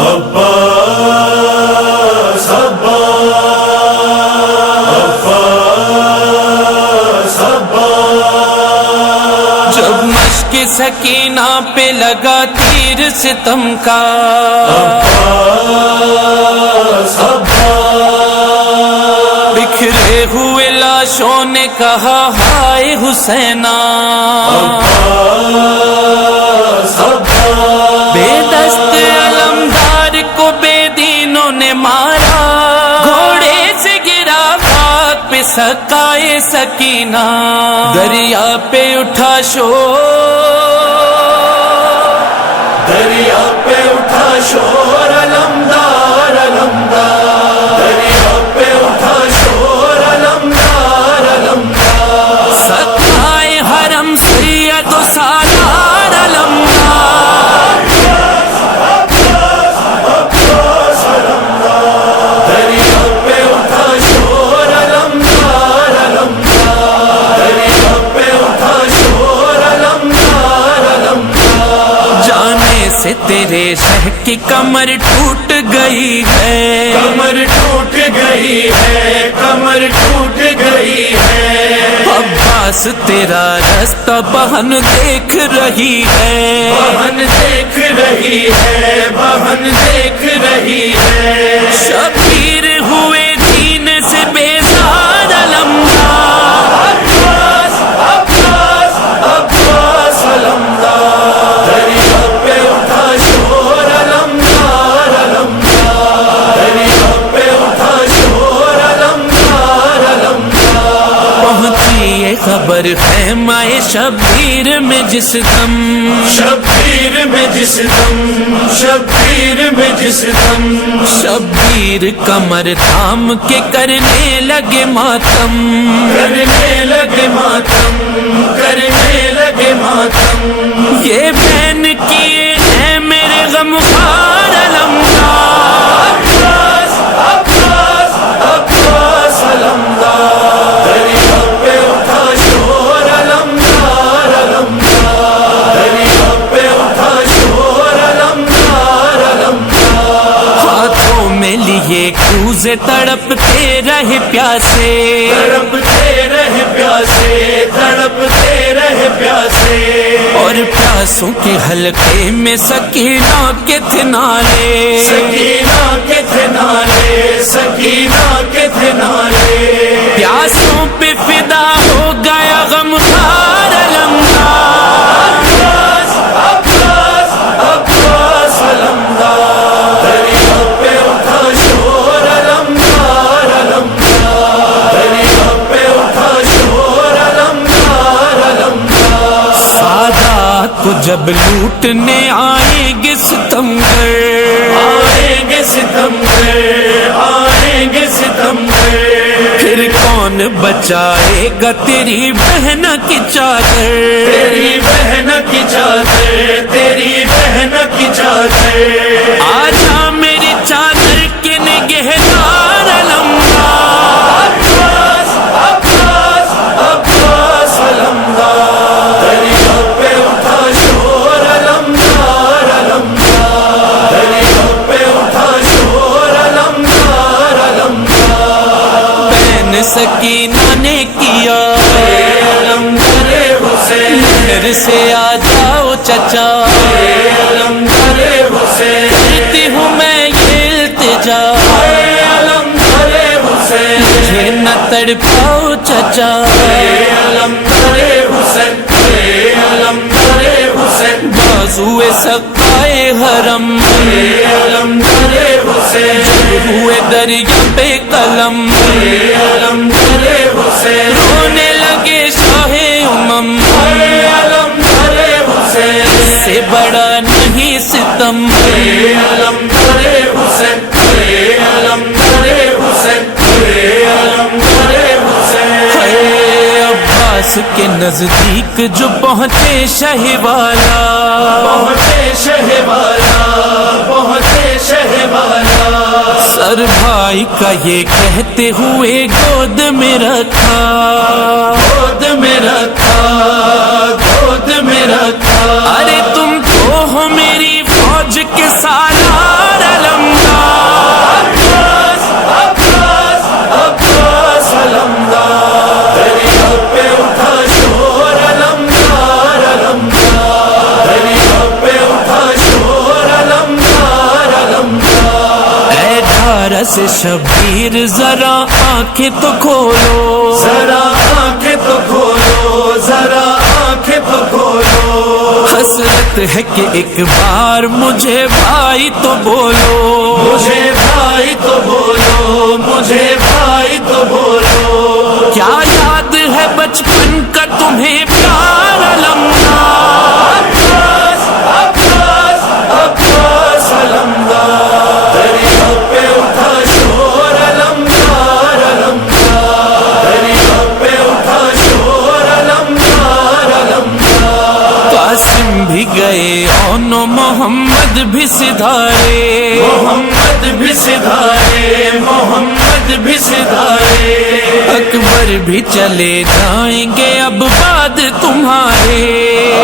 عباس عباس عباس جب مشق سکینہ پہ لگا تیر ستم کا عباس عباس بکھرے ہوئے لاشوں نے کہا ہائے حسینہ عباس عباس بے دست علمدار کو بے دینوں نے مارا گھوڑے سے گرا خاک پہ سقائے سکینہ دریا پہ اٹھا شور دریا پہ اٹھا شور علمدار علمدار دریا پہ اٹھا شور علمدار علمدار سقائے حرم سید و سالار علمدار دریا پہ اٹھا شور علمدار علمدار دریا پہ اٹھا شور علمدار علمدار جانے سے تیرے شہ کی کمر ٹوٹ گئی ہے کمر ٹوٹ گئی ہے کمر ٹوٹ گئی ہے عباس تیرا رستہ بہن دیکھ رہی ہے بہن دیکھ رہی ہے بہن دیکھ رہی ہے شبیر ہوئے دین سے بیزار علمدار عباس عباس عباس علمدار دریا پہ اٹھا شور علمدار علمدار دریا پہ اٹھا شور علمدار علمدار پہنچی یہ خبر خیمہ شبیر میں جس دم شبیر میں جس دم شبیر میں جس دم شبیر کمر تھام کے کرنے لگے ماتم کرنے لگے ماتم کرنے لگے ماتم یہ بہن کیے ہیں میرے غمخوار علمدار عباس عباس عباس علمدار دریا پہ اٹھا شور علمدار علمدار دریا پہ اٹھا شور علمدار علمدار ہاتھوں میں لیے کوزے تڑپتے رہے پیاسے تڑپتے رہے پیاسے تڑپتے رہے پیاسے اور پیاسوں کے حلقے میں سکینہ کے تھے نالے سکینہ کے تھے نالے سکینہ کے تھے نالے پیاسوں پہ فدا ہو گیا غمخوار علمدار عباس عباس عباس علمدار دریا پہ اٹھا شور علمدار علمدار دریا پہ اٹھا شور علمدار علمدار سادات کو جب لوٹنے آئیں گے ستمگر آئیں گے ستمگر آئیں گے ستمگر پھر کون بچائے گا تیری بہن کی چادر تیری بہن کی چادر تیری بہن کی چادر آجا میری چادر کے نگہدار علمدار عباس عباس عباس علمدار دریا پہ اٹھا شور علمدار علمدار دریا پہ اٹھا شور علمدار علمدار بہن سکینہ نے کیا علمدار حسین گھر سے آ جاؤ چچا علمدار حسین کرتی ہوں میں یہ التجا علمدار حسین مجھے نہ تڑپاؤ چچا علمدار حسین علمدار حسین بازوئے سقائے حرم علمدار حسین ہوئے دریا پہ قلم علمدار حسین رونے لگے شاہ امم علمدار حسین سے بڑا نہیں ستم علمدار حسین علمدار حسین علمدار حسین عباس کے نزدیک جو پہنچے شہ والا پہنچے شہ والا پہنچے شہ والا سر بھائی کا یہ کہتے ہوئے گود میں رکھا گود میں رکھا گود میں رکھا ارے تم تو ہو میری فوج کے سالار عباس شبیر ذرا آنکھیں تو کھولو، ذرا آنکھیں تو کھولو، ذرا آنکھیں تو کھولو، حسرت ہے کہ ایک بار مجھے بھائی تو بولو، مجھے بھائی تو بولو، مجھے بھائی تو بولو، کیا یاد ہے بچپن کا تمہیں پیارا لمحہ، عباس عباس عباس علمدار، دریا پہ اٹھا شور علمدار علمدار، دریا پہ اٹھا شور علمدار علمدار، قاسم بھی گئے اونو محمد بھی سدھارے، محمد بھی سدھارے، محمد بھی سدھارے، اکبر بھی چلے جائیں گے اب بعد تمہارے،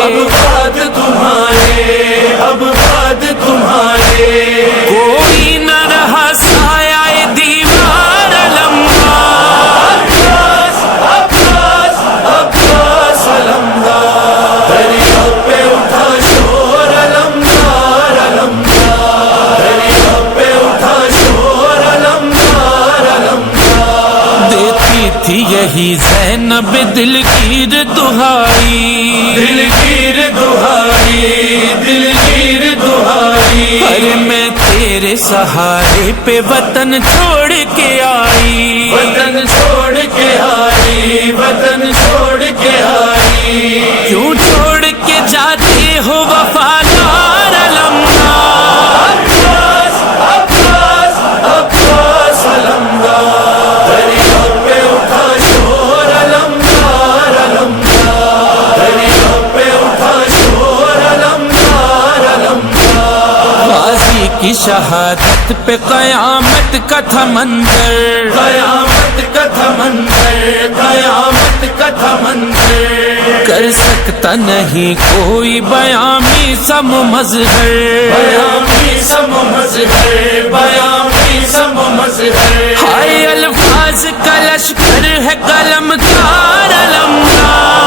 اب بعد تمہارے، اب بعد تمہارے، کوئی نہ رہا سایہ دیوار علمدار، عباس عباس عباس علمدار، دریا پہ اٹھا شور علمدار علمدار، دریا پہ اٹھا شور علمدار علمدار، دیتی تھی یہی زینب دلگیر دہائی، دلگیر دہائی، دلگیر دہائی، ارے میں تیرے سہارے پہ وطن چھوڑ کے آئی، وطن چھوڑ کے آئی، وطن چھوڑ کے آئی، کیوں چھوڑ کے جاتے ہو وفادار علمدار، عباس عباس عباس علمدار، دریا پہ اٹھا شور علمدار علمدار، دریا پہ اٹھا شور علمدار علمدار، غازی کی شہادت پہ قیامت کا تھا منظر، قیامت کا تھا منظر، قیامت کا تھا منظر، کر سکتا نہیں کوئی بیامی سم مظہر، بیامی سم مظہر، بیامی سم مظہر، ہائے الفاظ کا لشکر ہے قلم کار علمدار،